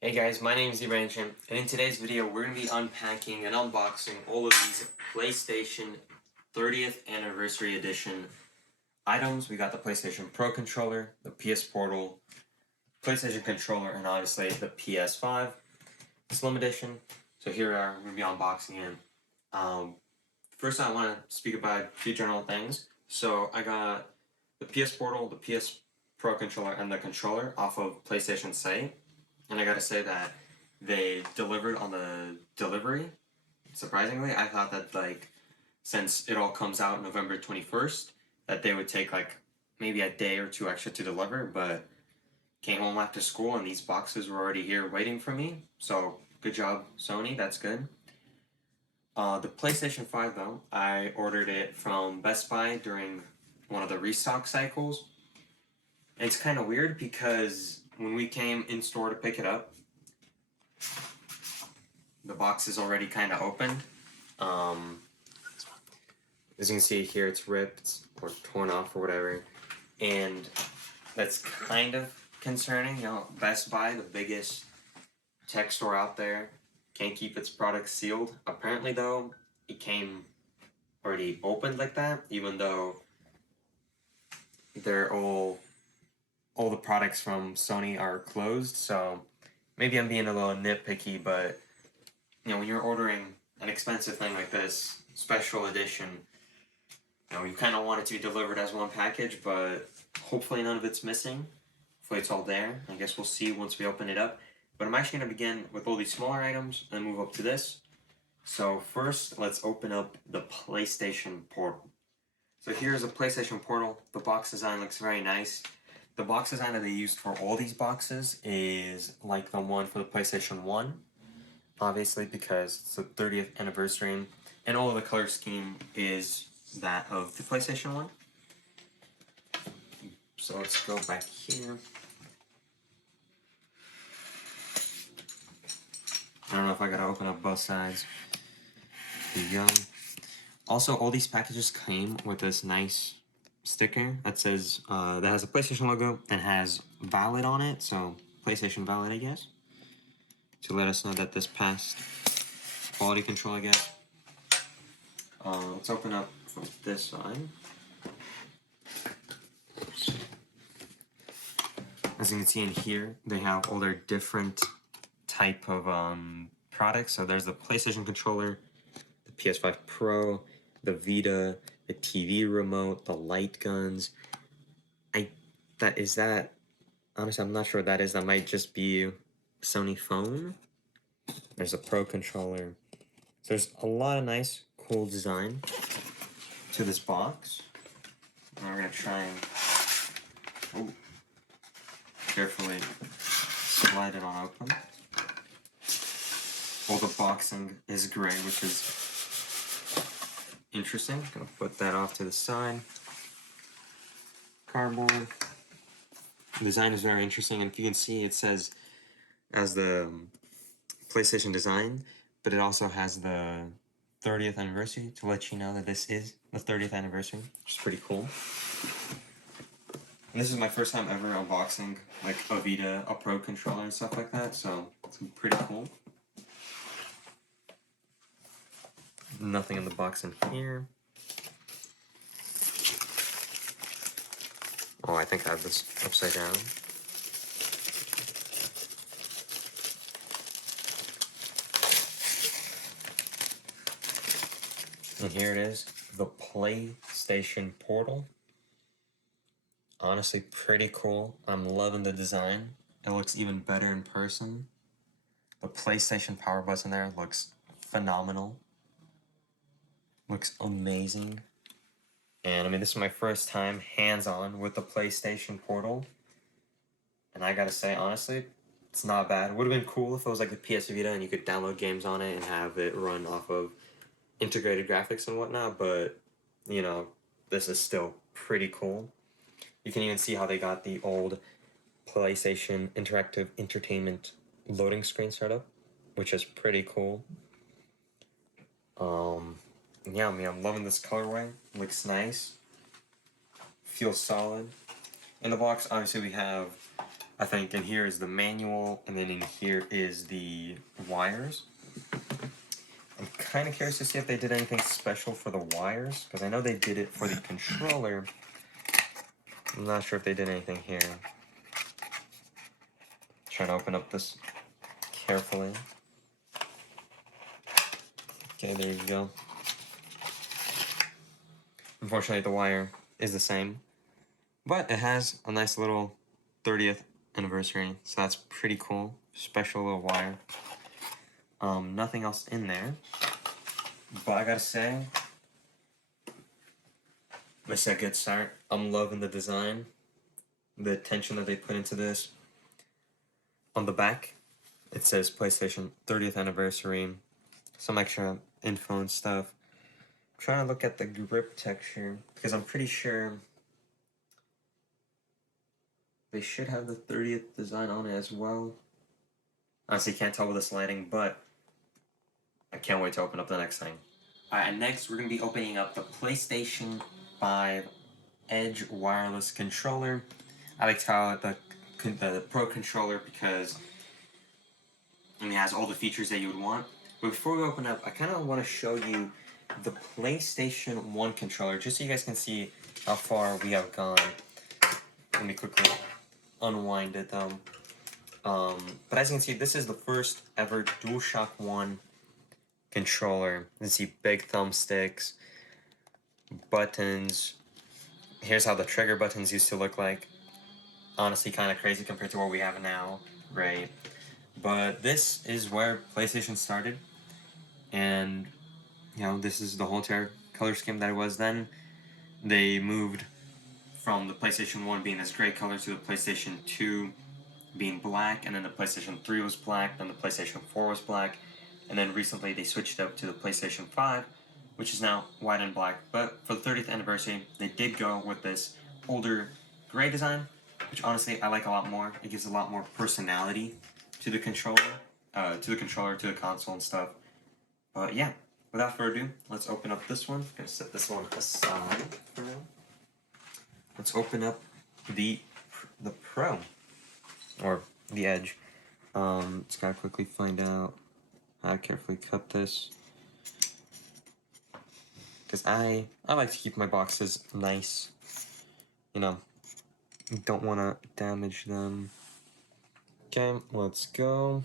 Hey guys, my name is Zebraagent, and in today's video we're going to be unpacking and unboxing all of these PlayStation 30th Anniversary Edition items. We got the PlayStation Pro controller, the PS Portal, PlayStation controller, and obviously the PS5 Slim Edition. So here we are, we're going to be unboxing it. First I want to speak about a few general things. So I got the PS Portal, the PS Pro controller, and the controller off of PlayStation site. And I gotta say that they delivered on the delivery. Surprisingly, I thought that since it all comes out November 21st, that they would take maybe a day or two extra to deliver. But came home after school and these boxes were already here waiting for me. So good job, Sony. That's good. The PlayStation 5 though, I ordered it from Best Buy during one of the restock cycles. And it's kind of weird because when we came in store to pick it up, the box is already kind of open. As you can see here, it's ripped or torn off or whatever, and that's kind of concerning. You know, Best Buy, the biggest tech store out there, can't keep its products sealed. Apparently, though, it came already opened like that, even though they're all the products from Sony are closed. So maybe I'm being a little nitpicky, but you know, when you're ordering an expensive thing like this, special edition, you know, you kind of want it to be delivered as one package, but hopefully none of it's missing. Hopefully it's all there. I guess we'll see once we open it up. But I'm actually going to begin with all these smaller items and move up to this. So first, let's open up the PlayStation Portal. So here's a PlayStation Portal. The box design looks very nice. The box design that they used for all these boxes is like the one for the PlayStation 1, obviously, because it's the 30th anniversary, and all of the color scheme is that of the PlayStation 1. So let's go back here. I don't know if I gotta open up both sides. There you go. Also, all these packages came with this nice sticker that says, that has a PlayStation logo and has valid on it, so PlayStation valid, I guess, to let us know that this passed quality control, I guess. Let's open up from this side. As you can see in here, they have all their different type of products. So there's the PlayStation controller, the PS5 Pro, the Vita, the TV remote, the light guns. Honestly, I'm not sure what that is. That might just be a Sony phone. There's a Pro controller. So there's a lot of nice, cool design to this box. And we're gonna try and carefully slide it on open. All the boxing is gray, which is interesting. Gonna put that off to the side. Cardboard. The design is very interesting, and if you can see, it says as the PlayStation design, but it also has the 30th anniversary to let you know that this is the 30th anniversary, which is pretty cool. And this is my first time ever unboxing like a Vita, a Pro controller, and stuff like that, so it's pretty cool. Nothing in the box in here. Oh, I think I have this upside down. And here it is, the PlayStation Portal. Honestly, pretty cool. I'm loving the design. It looks even better in person. The PlayStation power button there looks phenomenal. Looks amazing. And I mean, this is my first time hands-on with the PlayStation Portal. And I gotta say, honestly, it's not bad. It would have been cool if it was like the PS Vita and you could download games on it and have it run off of integrated graphics and whatnot, but, you know, this is still pretty cool. You can even see how they got the old PlayStation Interactive Entertainment loading screen startup, which is pretty cool. Yeah, I mean, I'm loving this colorway. Looks nice. Feels solid. In the box, obviously, we have I think in here is the manual, and then in here is the wires. I'm kind of curious to see if they did anything special for the wires, because I know they did it for the controller. I'm not sure if they did anything here. Trying to open up this carefully. Okay, there you go. Unfortunately, the wire is the same, but it has a nice little 30th anniversary, so that's pretty cool. Special little wire. Nothing else in there, but I gotta say, this is a good start. I'm loving the design, the attention that they put into this. On the back, it says PlayStation 30th anniversary, some extra info and stuff. I'm trying to look at the grip texture, because I'm pretty sure they should have the 30th design on it as well. Honestly, can't tell with this lighting, but I can't wait to open up the next thing. Alright, and next we're going to be opening up the PlayStation 5 Edge wireless controller. I like to call it the Pro controller because it has all the features that you would want. But before we open up, I kind of want to show you the PlayStation 1 controller, just so you guys can see how far we have gone. Let me quickly unwind it though. But as you can see, this is the first ever DualShock 1 controller. You can see big thumbsticks, buttons. Here's how the trigger buttons used to look like. Honestly, kind of crazy compared to what we have now, right? But this is where PlayStation started, and you know, this is the whole entire color scheme that it was then. They moved from the PlayStation 1 being this gray color to the PlayStation 2 being black, and then the PlayStation 3 was black, then the PlayStation 4 was black, and then recently they switched up to the PlayStation 5, which is now white and black. But for the 30th anniversary, they did go with this older gray design, which honestly I like a lot more. It gives a lot more personality to the controller, to the console and stuff. But yeah, without further ado, let's open up this one. I'm gonna set this one aside for now. Let's open up the Pro, or the Edge. Just gotta quickly find out how to carefully cut this, because I like to keep my boxes nice. You know, don't want to damage them. Okay, let's go.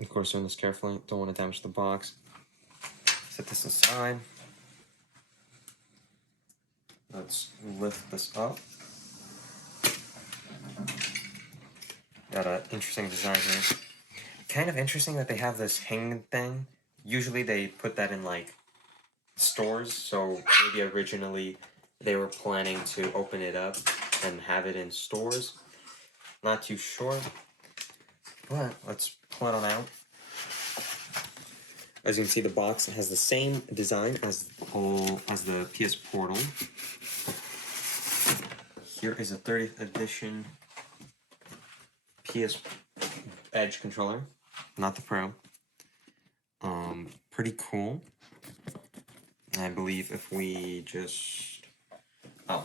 Of course, doing this carefully. Don't want to damage the box. Set this aside. Let's lift this up. Got an interesting design here. Kind of interesting that they have this hanging thing. Usually they put that in like stores, so maybe originally they were planning to open it up and have it in stores. Not too sure, but let's pull it on out. As you can see, the box has the same design as the PS Portal. Here is a 30th edition PS Edge controller, not the Pro. Pretty cool. I believe if we just... Oh.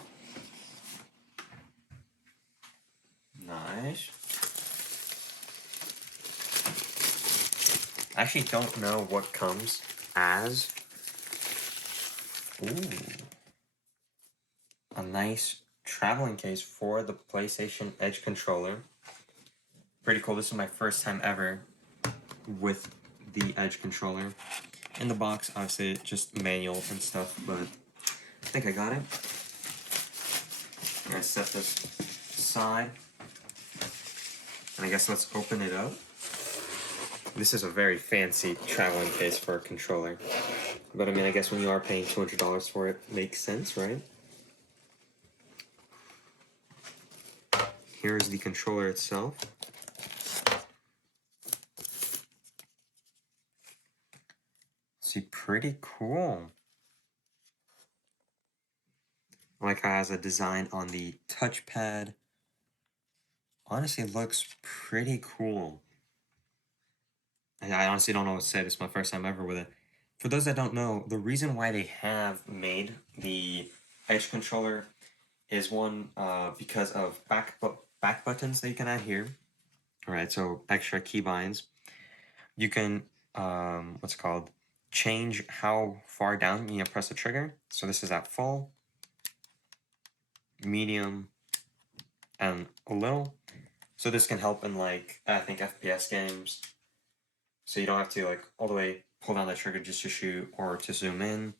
Nice. I actually don't know what comes as... Ooh. A nice traveling case for the PlayStation Edge controller. Pretty cool. This is my first time ever with the Edge controller. In the box, obviously, just manual and stuff, but I think I got it. I'm gonna set this aside. And I guess let's open it up. This is a very fancy traveling case for a controller. But I mean, I guess when you are paying $200 for it, makes sense, right? Here's the controller itself. See, pretty cool. I like how it has a design on the touchpad. Honestly, it looks pretty cool. I honestly don't know what to say. This is my first time ever with it. For those that don't know, the reason why they have made the Edge controller is one, because of back buttons that you can add here. All right, so extra keybinds. You can, what's it called? Change how far down you press the trigger. So this is at full, medium, and a little. So this can help in like, I think FPS games. So you don't have to like all the way pull down the trigger just to shoot or to zoom in.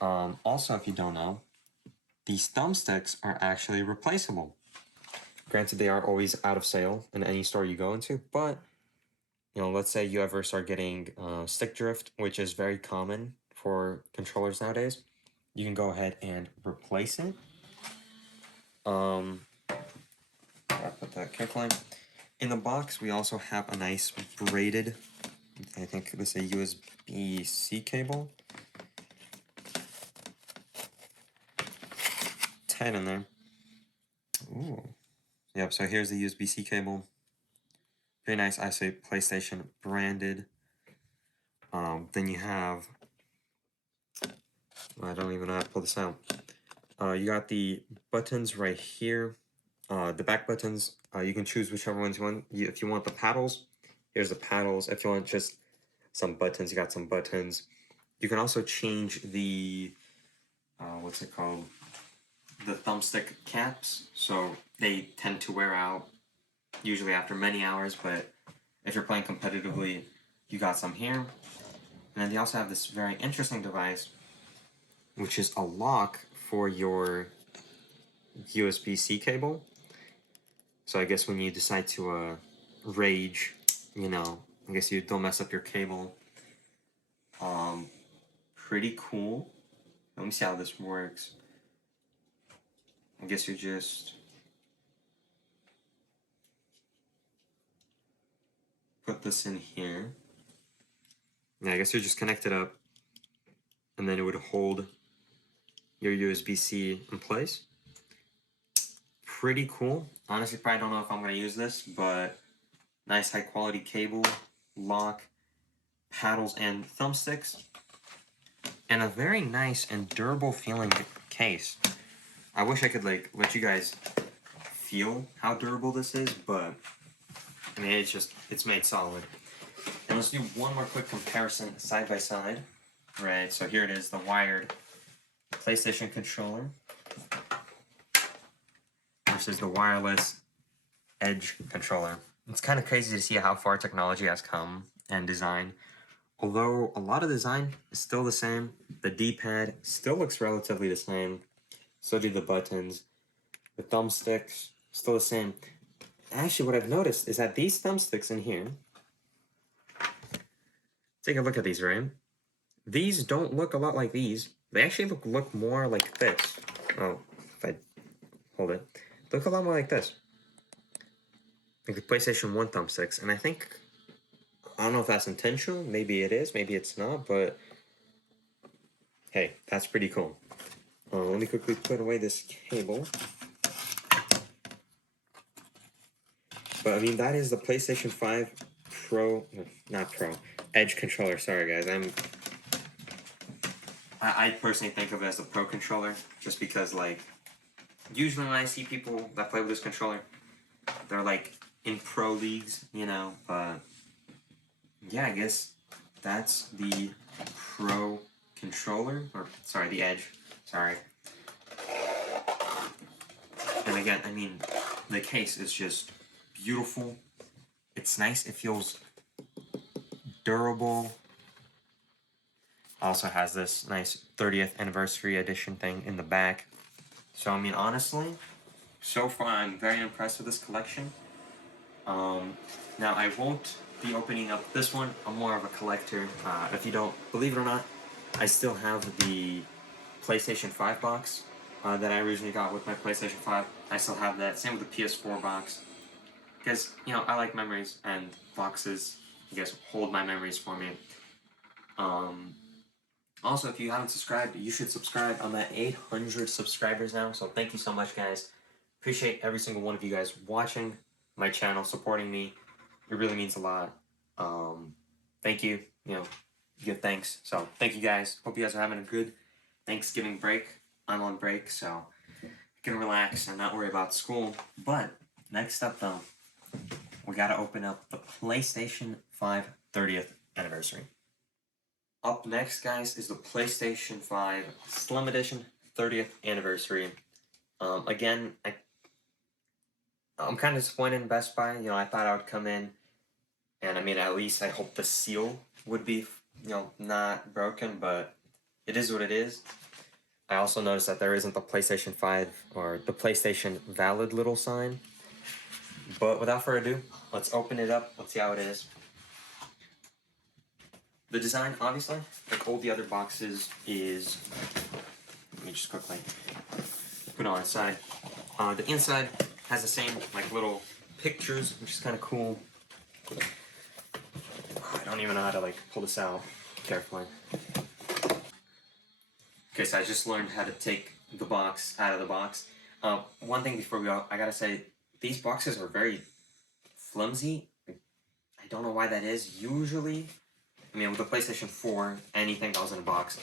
Also, if you don't know, these thumbsticks are actually replaceable. Granted, they are always out of sale in any store you go into, but you know, let's say you ever start getting stick drift, which is very common for controllers nowadays. You can go ahead and replace it. I put that carefully. In the box, we also have a nice braided, I think this is a USB-C cable. Tight in there. Ooh. Yep, so here's the USB-C cable. Very nice, I say PlayStation branded. Then you have, I don't even know how to pull this out. You got the buttons right here. The back buttons, you can choose whichever ones you want. If you want the paddles, here's the paddles. If you want just some buttons, you got some buttons. You can also change the, what's it called? The thumbstick caps. So they tend to wear out usually after many hours, but if you're playing competitively, you got some here. And then they also have this very interesting device, which is a lock for your USB-C cable. So I guess when you decide to rage, you know, I guess you don't mess up your cable. Pretty cool. Let me see how this works. I guess you just put this in here. Yeah, I guess you just connect it up, and then it would hold your USB-C in place. Pretty cool. Honestly, probably don't know if I'm going to use this, but nice high quality cable, lock, paddles, and thumbsticks, and a very nice and durable feeling case. I wish I could like let you guys feel how durable this is, but I mean it's made solid. And let's do one more quick comparison side by side. Right, so here it is, the wired PlayStation controller versus the wireless Edge controller. It's kind of crazy to see how far technology has come and design. Although a lot of design is still the same, the D-pad still looks relatively the same. So do the buttons. The thumbsticks, still the same. Actually, what I've noticed is that these thumbsticks in here, take a look at these, right? These don't look a lot like these. They actually look more like this. Oh, if I hold it. Look a lot more like this. Like the PlayStation 1 thumbsticks. And I think, I don't know if that's intentional. Maybe it is, maybe it's not, but hey, that's pretty cool. Let me quickly put away this cable. But I mean, that is the PlayStation 5 Pro, not Pro, Edge controller. Sorry guys, I personally think of it as a Pro controller, just because like, usually when I see people that play with this controller, they're like in pro leagues, you know, but yeah, I guess that's the Pro controller, or sorry, the Edge, sorry. And again, I mean, the case is just beautiful. It's nice, it feels durable. Also has this nice 30th anniversary edition thing in the back. So I mean, honestly, so far I'm very impressed with this collection. Now I won't be opening up this one. I'm more of a collector. If you don't believe it or not, I still have the PlayStation 5 box that I originally got with my PlayStation 5. I still have that. Same with the PS4 box. Because, you know, I like memories, and boxes, I guess, hold my memories for me. Also, if you haven't subscribed, you should subscribe. I'm at 800 subscribers now, so thank you so much, guys. Appreciate every single one of you guys watching my channel, supporting me. It really means a lot. Thank you. You know, give thanks. So, thank you guys. Hope you guys are having a good Thanksgiving break. I'm on break, so can relax and not worry about school. But next up though, we gotta open up the PlayStation 5 30th anniversary. Up next, guys, is the PlayStation 5 Slim Edition 30th anniversary. Again, I'm kind of disappointed in Best Buy. You know, I thought I would come in, and I mean, at least I hope the seal would be, you know, not broken, but it is what it is. I also noticed that there isn't the PlayStation 5 or the PlayStation Valid little sign. But without further ado, let's open it up. Let's see how it is. The design, obviously, like all the other boxes, is... Let me just quickly put it on its side. The inside has the same, like, little pictures, which is kind of cool. I don't even know how to, like, pull this out carefully. Okay, so I just learned how to take the box out of the box. One thing before we go, I gotta say, these boxes are very flimsy. I don't know why that is. Usually, I mean, with the PlayStation 4, anything that was in a box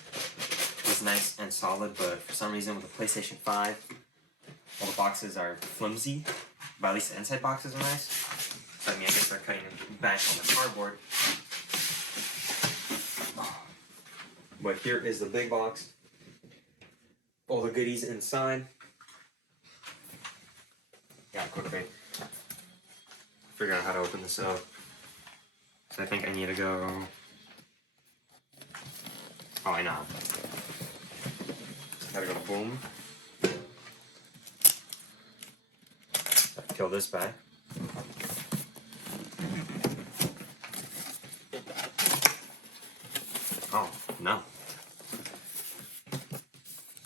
was nice and solid, but for some reason with the PlayStation 5, all the boxes are flimsy, but at least the inside boxes are nice. So I mean, I guess they're cutting back on the cardboard. But here is the big box. All the goodies inside. Yeah, quickly figure out how to open this up. So I think I need to go... Oh, I know. Gotta go boom. Peel this back. Oh, no.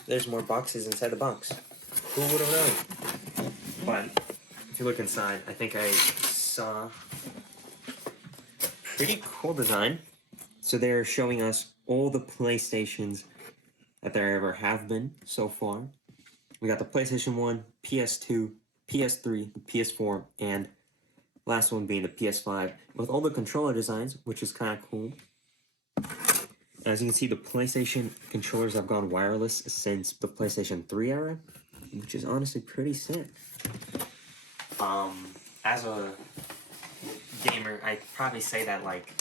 There's more boxes inside the box. Who would have known? But if you look inside, I think I saw a pretty cool design. So they're showing us all the PlayStations that there ever have been so far. We got the PlayStation 1, PS2, PS3, the PS4, and last one being the PS5, with all the controller designs, which is kind of cool. As you can see, the PlayStation controllers have gone wireless since the PlayStation 3 era, which is honestly pretty sick. As a gamer, I'd probably say that, like,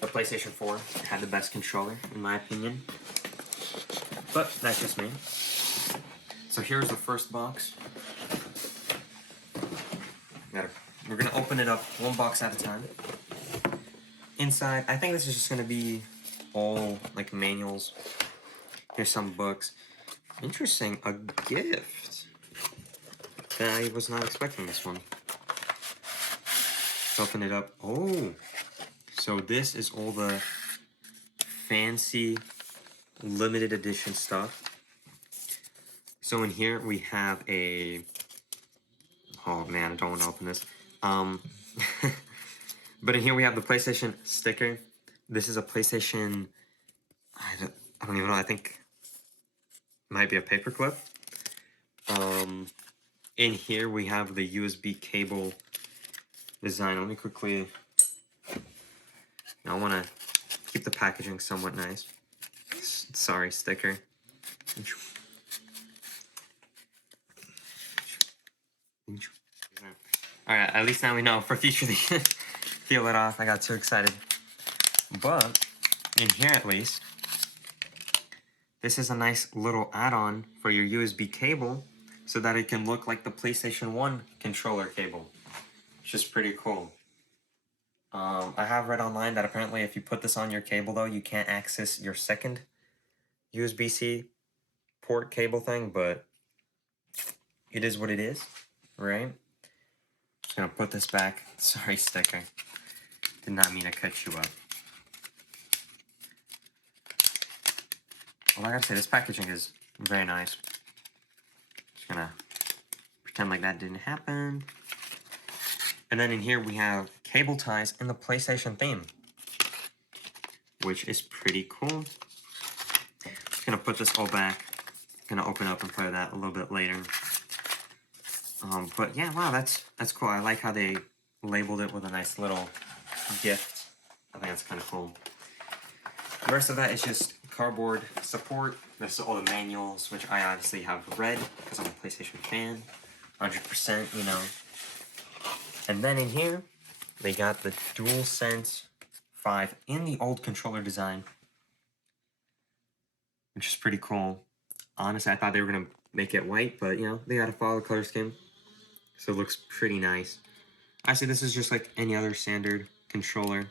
the PlayStation 4 had the best controller, in my opinion. But that's just me. So here's the first box. We're gonna open it up one box at a time. Inside, I think this is just gonna be all like manuals. Here's some books. Interesting, a gift. I was not expecting this one. Let's open it up. Oh, so this is all the fancy limited edition stuff. So in here we have a... Oh man, I don't want to open this. But in here we have the PlayStation sticker. This is a PlayStation... I don't even know, I think it might be a paperclip. In here we have the USB cable design. Let me quickly... I want to keep the packaging somewhat nice. Sorry, sticker. Alright, at least now we know for future to peel it off. I got too excited. But, in here at least, this is a nice little add-on for your USB cable so that it can look like the PlayStation 1 controller cable. Which is pretty cool. I have read online that apparently if you put this on your cable though, you can't access your second USB-C port cable thing, but it is what it is, right? Just gonna put this back. Sorry, sticker. Did not mean to cut you up. Well, I gotta say, this packaging is very nice. Just gonna pretend like that didn't happen. And then in here we have cable ties in the PlayStation theme, which is pretty cool. Just gonna put this all back. Gonna open up and play that a little bit later. But yeah, wow, that's cool. I like how they labeled it with a nice little gift. I think that's kind of cool. The rest of that is just cardboard support. This is all the manuals, which I obviously have read because I'm a PlayStation fan, 100%, you know. And then in here, they got the DuelSense 5 in the old controller design, which is pretty cool. Honestly, I thought they were gonna make it white, but you know, they gotta follow the color scheme, so it looks pretty nice. Actually, this is just like any other standard controller,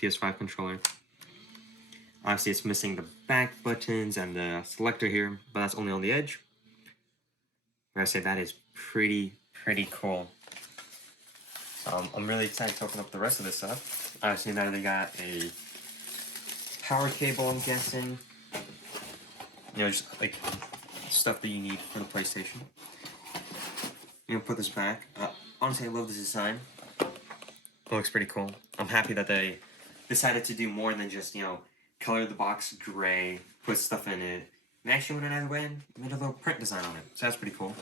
PS5 controller. Obviously, it's missing the back buttons and the selector here, but that's only on the edge. I say that is pretty cool. So I'm really excited to open up the rest of this stuff. Obviously, now they got a power cable, I'm guessing. You know, just like stuff that you need for the PlayStation. I'm gonna put this back. Honestly, I love this design. It looks pretty cool. I'm happy that they decided to do more than just, you know, color the box gray, put stuff in it. They actually went out of the way and made a little print design on it. So that's pretty cool.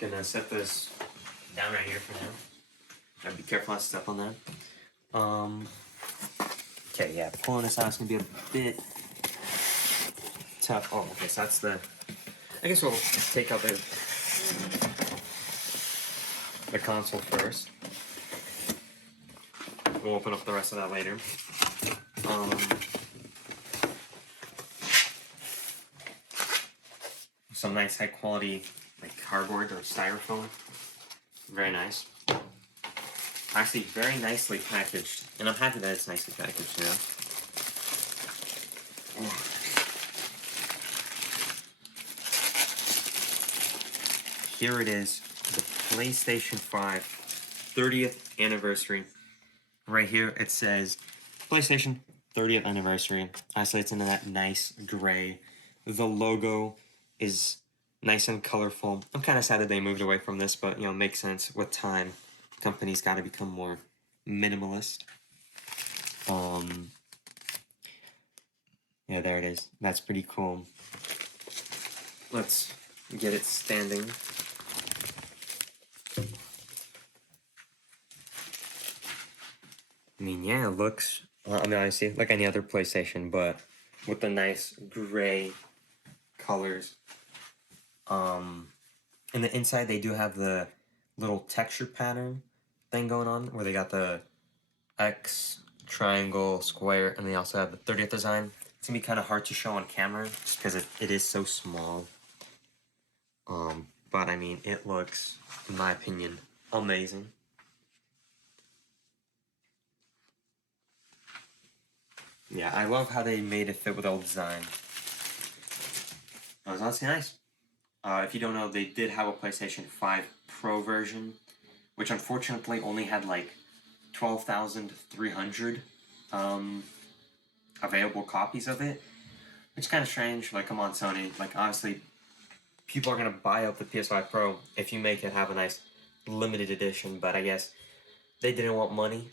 Gonna set this down right here for now. Gotta be careful not to step on that. Okay, yeah, pulling this out is gonna be a bit tough. Oh, okay, so that's the... I guess we'll take out the console first. We'll open up the rest of that later. Some nice high quality like cardboard or styrofoam. Very nice. Actually, very nicely packaged, and I'm happy that it's nicely packaged. You know. Here it is, the PlayStation 5 30th anniversary. Right here it says PlayStation 30th anniversary. Actually, it's in that nice gray. The logo is nice and colorful. I'm kind of sad that they moved away from this, but, you know, it makes sense. With time, companies got to become more minimalist. Yeah, there it is. That's pretty cool. Let's get it standing. I mean, yeah, it looks, I mean, honestly, like any other PlayStation, but with the nice gray colors. In the inside, they do have the little texture pattern thing going on, where they got the X, triangle, square, and they also have the 30th design. It's gonna be kind of hard to show on camera, just because it is so small. But I mean, it looks, in my opinion, amazing. Yeah, I love how they made it fit with the old design. It was honestly nice. If you don't know, they did have a PlayStation 5 Pro version, which unfortunately only had like 12,300 available copies of it, which is kind of strange. Like, come on, Sony. Like, honestly, people are going to buy up the PS5 Pro if you make it have a nice limited edition, but I guess they didn't want money,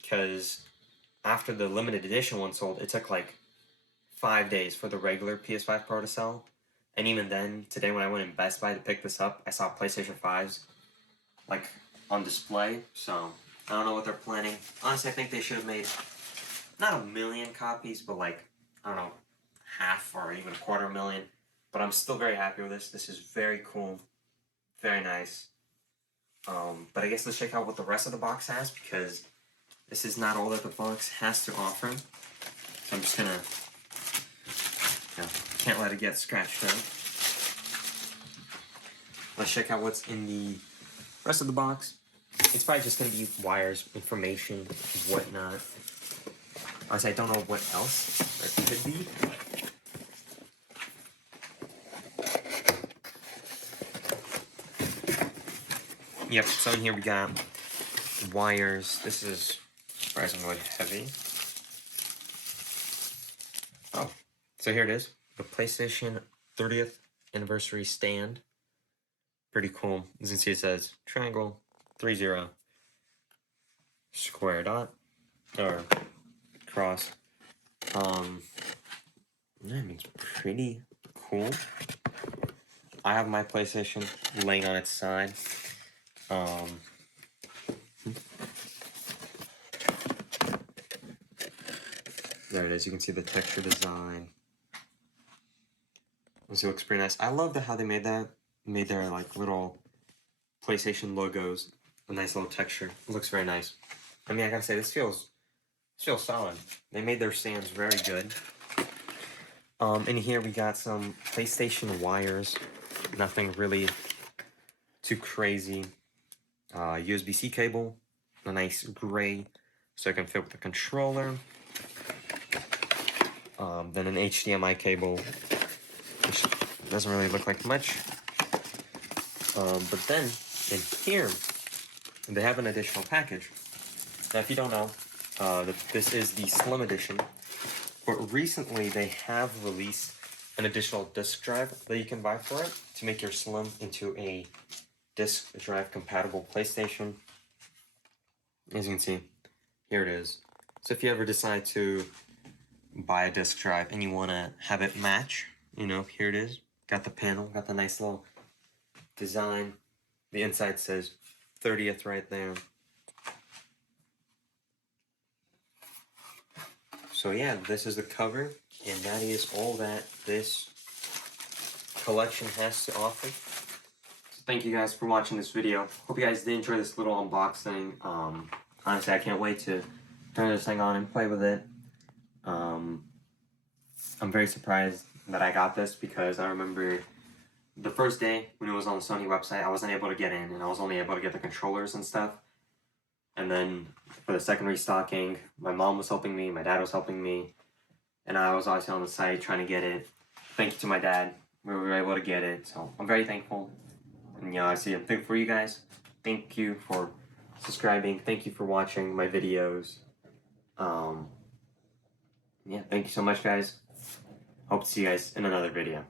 because after the limited edition one sold, it took like 5 days for the regular PS5 Pro to sell. And even then, today when I went in Best Buy to pick this up, I saw PlayStation 5s like on display. So I don't know what they're planning. Honestly, I think they should have made not 1 million copies, but like, I don't know, half or even 250,000. But I'm still very happy with this. This is very cool, very nice. But I guess let's check out what the rest of the box has, because this is not all that the box has to offer. So I'm just gonna, you know, can't let it get scratched out. Let's check out what's in the rest of the box. It's probably just gonna be wires, information, whatnot. Honestly, I don't know what else there could be. Yep, so in here we got wires. This is surprisingly heavy. Oh, so here it is. The PlayStation 30th anniversary stand. Pretty cool. As you can see, it says triangle, 30, square dot, or cross. I mean, it's pretty cool. I have my PlayStation laying on its side. There it is. You can see the texture design. This looks pretty nice. I love how they made that. Made their like little PlayStation logos a nice little texture. It looks very nice. I mean, I gotta say, this feels solid. They made their stands very good. In here we got some PlayStation wires. Nothing really too crazy. USB-C cable, a nice gray, so I can fit with the controller. Then an HDMI cable, which doesn't really look like much. But then in here, they have an additional package. Now, if you don't know, this is the Slim edition, but recently they have released an additional disk drive that you can buy for it to make your Slim into a disk drive compatible PlayStation. As you can see, here it is. So if you ever decide to buy a disk drive and you want to have it match, you know, here it is. Got the panel, got the nice little design. The inside says 30th right there. So yeah, this is the cover, and that is all that this collection has to offer. So thank you guys for watching this video. Hope you guys did enjoy this little unboxing. Honestly, I can't wait to turn this thing on and play with it. I'm very surprised that I got this because I remember the first day when it was on the Sony website, I wasn't able to get in, and I was only able to get the controllers and stuff. And then for the second restocking, my mom was helping me, my dad was helping me, and I was obviously on the site trying to get it. Thank you to my dad, we were able to get it, so I'm very thankful. And I see I'm thankful for you guys. Thank you for subscribing. Thank you for watching my videos. Yeah, thank you so much, guys. Hope to see you guys in another video.